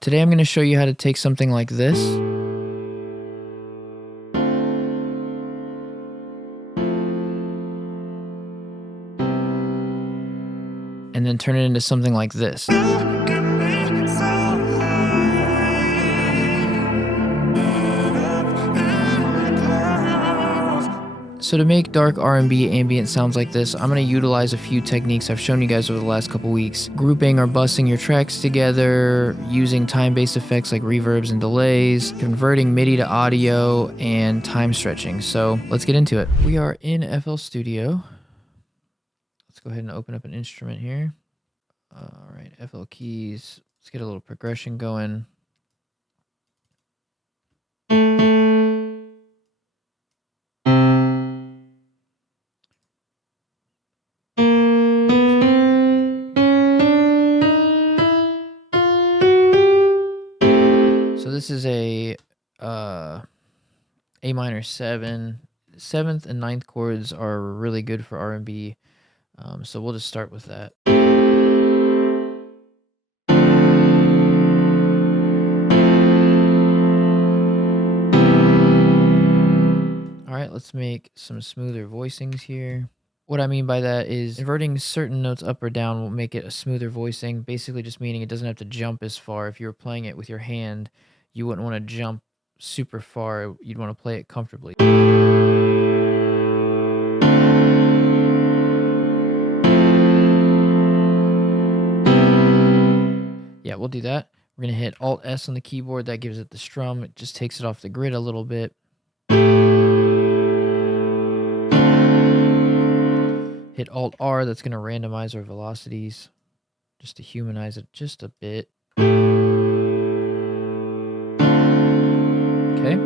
Today I'm going to show you how to take something like this and then turn it into something like this. So to make dark R&B ambient sounds like this, I'm going to utilize a few techniques I've shown you guys over the last couple weeks. Grouping or bussing your tracks together, using time-based effects like reverbs and delays, converting MIDI to audio, and time stretching. So let's get into it. We are in FL Studio. Let's go ahead and open up an instrument here. All right, FL keys. Let's get a little progression going. So this is a A minor 7. 7th and 9th chords are really good for R&B. So we'll just start with that. All right, let's make some smoother voicings here. What I mean by that is inverting certain notes up or down will make it a smoother voicing, basically just meaning it doesn't have to jump as far. If you were playing it with your hand, you wouldn't want to jump super far. You'd want to play it comfortably. Yeah, we'll do that. We're going to hit Alt-S on the keyboard. That gives it the strum. It just takes it off the grid a little bit. Hit Alt-R. That's going to randomize our velocities just to humanize it just a bit. Okay.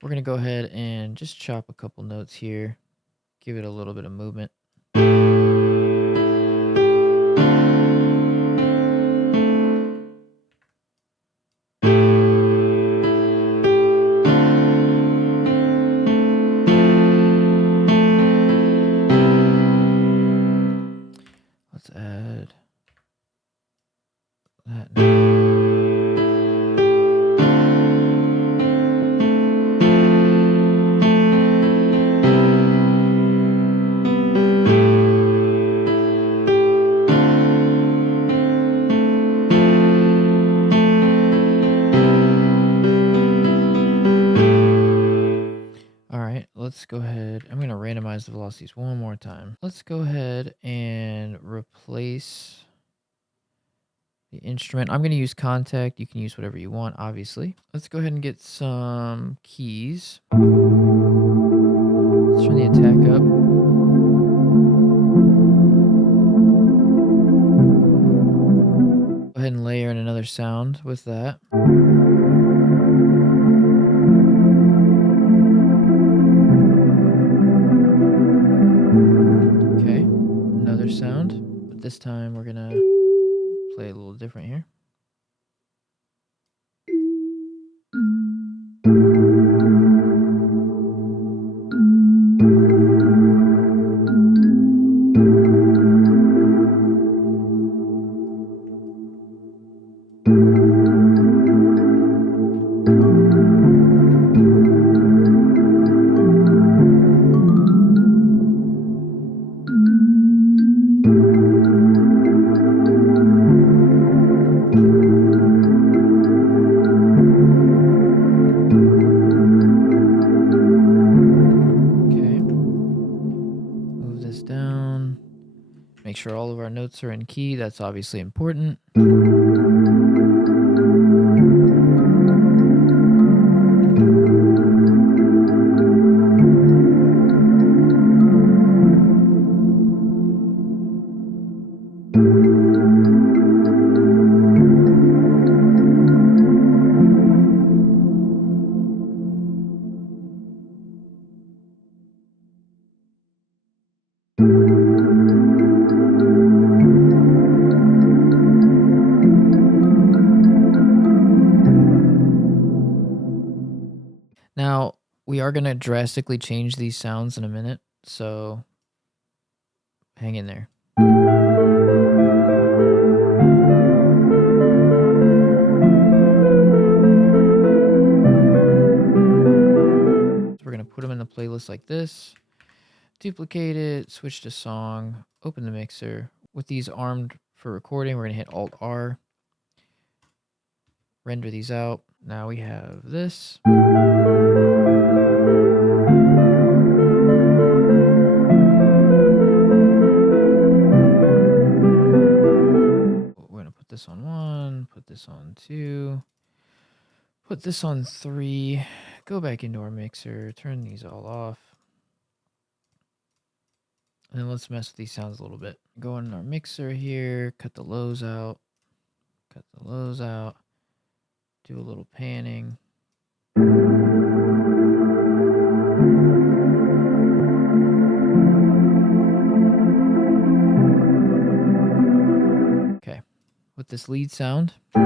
We're going to go ahead and just chop a couple notes here. Give it a little bit of movement. Let's add that now. Let's go ahead. I'm going to randomize the velocities one more time. Let's go ahead and replace the instrument. I'm going to use Contact. You can use whatever you want, obviously. Let's go ahead and get some keys. Let's turn the attack up. Go ahead and layer in another sound with that. Okay, another sound, but this time we're gonna play a little different here. Down. Make sure all of our notes are in key. That's obviously important. Now, we are going to drastically change these sounds in a minute, so Hang in there. So we're going to put them in the playlist like this. Duplicate it, switch to song, open the mixer. With these armed for recording, we're going to hit Alt-R. Render these out. Now we have this. We're going to put this on 1, put this on 2, put this on 3, go back into our mixer, turn these all off. And then let's mess with these sounds a little bit. Go in our mixer here, cut the lows out, do a little panning. Okay, with this lead sound, I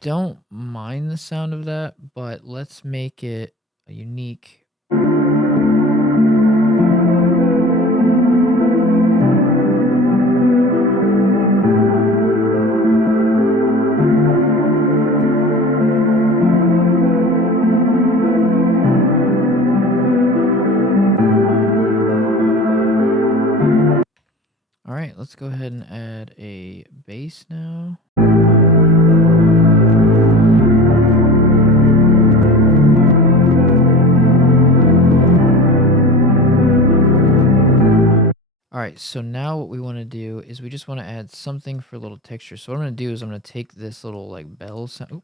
don't mind the sound of that, but let's make it a unique. All right, let's go ahead and add a bass now. All right, so now what we want to do is we just want to add something for a little texture. So what I'm going to do is I'm going to take this little like bell sound,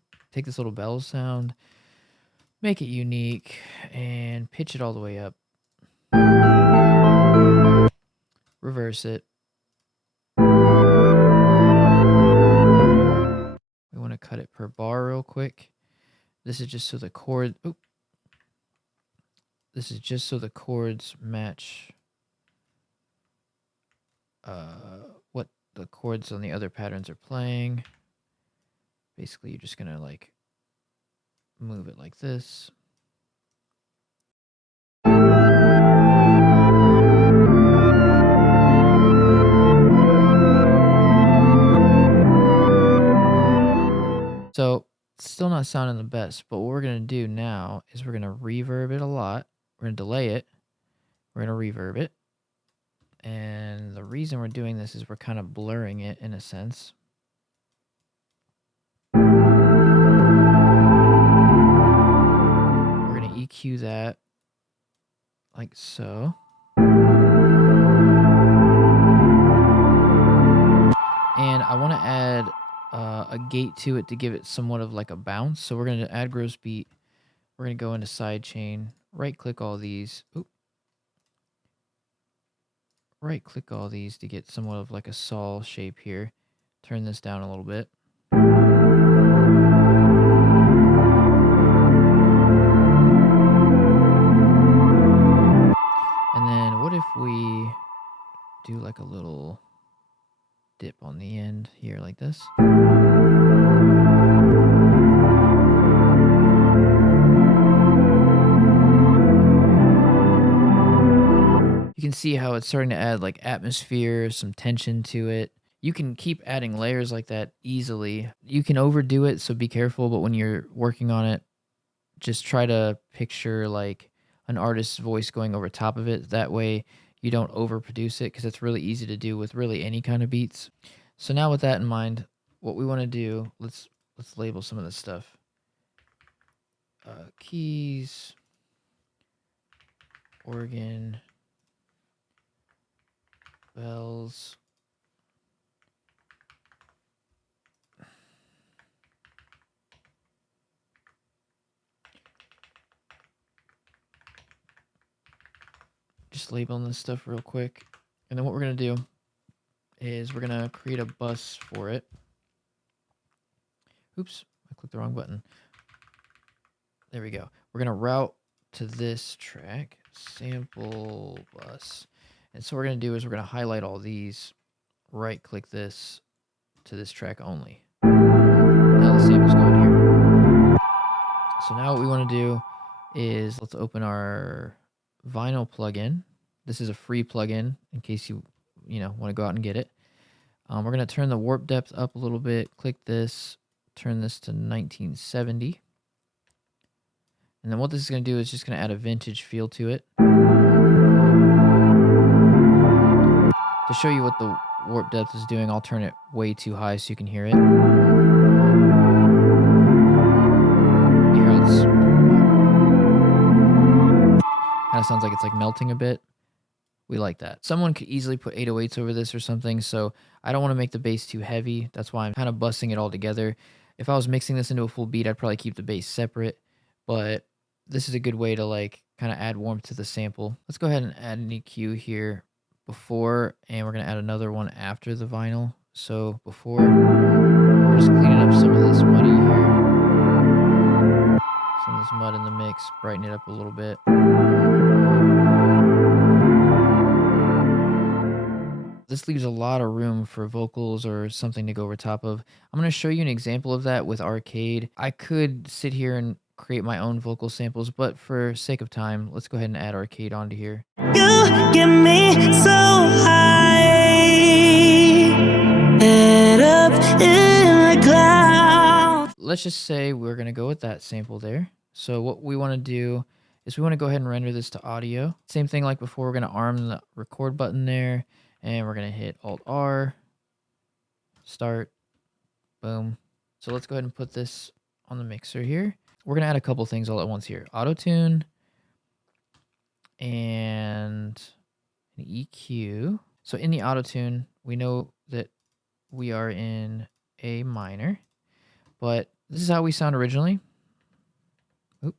make it unique, and pitch it all the way up. Reverse it. We want to cut it per bar real quick. This is just so the chord. This is just so the chords match what the chords on the other patterns are playing. Basically, you're just gonna like move it like this. So still not sounding the best, but what we're gonna do now is we're gonna reverb it a lot. We're gonna delay it. We're gonna reverb it. And the reason we're doing this is we're kind of blurring it in a sense. We're going to EQ that like so. And I want to add a gate to it to give it somewhat of like a bounce. So we're going to add gross beat. We're going to go into sidechain, right click all these. Right click all these to get somewhat of like a saw shape here. Turn this down a little bit. And then what if we do like a little dip on the end here like this? You can see how it's starting to add like atmosphere, some tension to it. You can keep adding layers like that easily. You can overdo it, so be careful, but when you're working on it, just try to picture like an artist's voice going over top of it. That way you don't overproduce it, because it's really easy to do with really any kind of beats. So now with that in mind, what we want to do, let's label some of this stuff. Keys, organ, bells, just labeling this stuff real quick. And then what we're going to do is we're going to create a bus for it. Oops, I clicked the wrong button. There we go. We're going to route to this track, sample bus. And so what we're going to do is we're going to highlight all these, right click this to this track only. Now the sample's going here. So now what we want to do is let's open our vinyl plugin. This is a free plugin in case you want to go out and get it. We're going to turn the warp depth up a little bit. Click this, turn this to 1970. And then what this is going to do is just going to add a vintage feel to it. To show you what the warp depth is doing, I'll turn it way too high so you can hear it. You hear how it's kind of sounds like it's like melting a bit. We like that. Someone could easily put 808s over this or something, so I don't want to make the bass too heavy. That's why I'm kind of bussing it all together. If I was mixing this into a full beat, I'd probably keep the bass separate, but this is a good way to like kind of add warmth to the sample. Let's go ahead and add an EQ here before, and we're going to add another one after the vinyl. So before, we're just cleaning up some of this muddy here. Some of this mud in the mix, brighten it up a little bit. This leaves a lot of room for vocals or something to go over top of. I'm going to show you an example of that with Arcade. I could sit here and create my own vocal samples, but for sake of time, let's go ahead and add Arcade onto here. You get me so high, head up in the clouds. Let's just say we're going to go with that sample there. So what we want to do is we want to go ahead and render this to audio. Same thing like before, we're going to arm the record button there, and we're going to hit Alt-R, start, boom. So let's go ahead and put this on the mixer here. We're going to add a couple things all at once here. Auto-tune and an EQ. So in the auto-tune, we know that we are in A minor, but this is how we sound originally. Oop.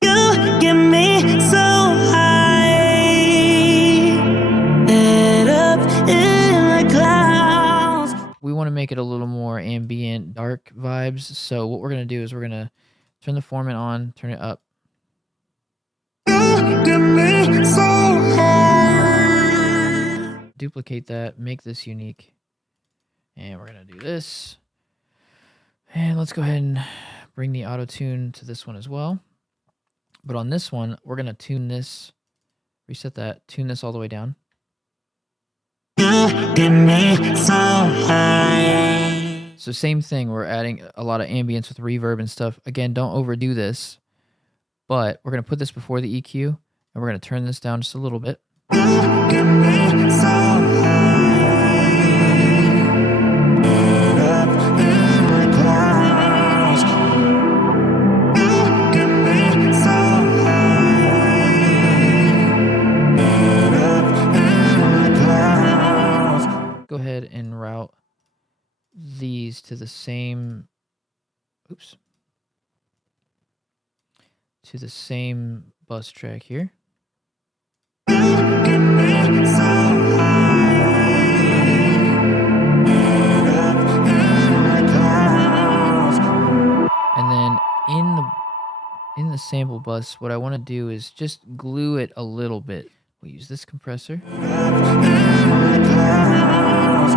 You get me so high, head up in the clouds. We want to make it a little more ambient, dark vibes. So what we're going to do is we're going to turn the formant on, turn it up. You get me so high. Duplicate that, make this unique. And we're going to do this. And let's go ahead and bring the auto tune to this one as well. But on this one, we're going to tune this, reset that, tune this all the way down. You get me so high. So same thing, we're adding a lot of ambience with reverb and stuff. Again, don't overdo this, but we're going to put this before the EQ, and we're going to turn this down just a little bit. You get me so high, head up in the clouds. You get me so high, head up in the clouds. Go ahead and route these to the same, to the same bus track here. You get me so high, head up in the clouds. And then in the sample bus, what I want to do is just glue it a little bit. We'll use this compressor. Up in the clouds.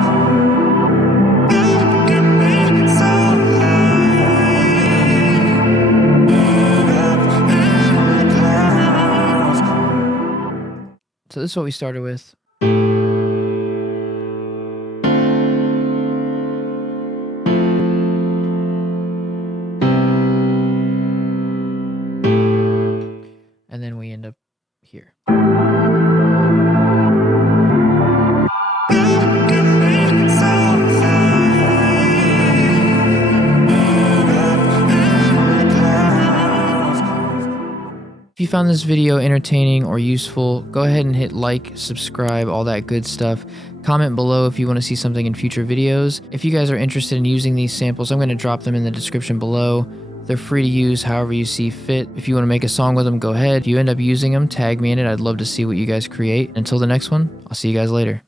You get me so high, head up in the clouds. So this is what we started with. And then we end up here. You get me so high, head up in the clouds. If you found this video entertaining or useful, go ahead and hit like, subscribe, all that good stuff. Comment below if you want to see something in future videos. If you guys are interested in using these samples, I'm going to drop them in the description below. They're free to use however you see fit. If you want to make a song with them, go ahead. If you end up using them, tag me in it. I'd love to see what you guys create. Until the next one, I'll see you guys later.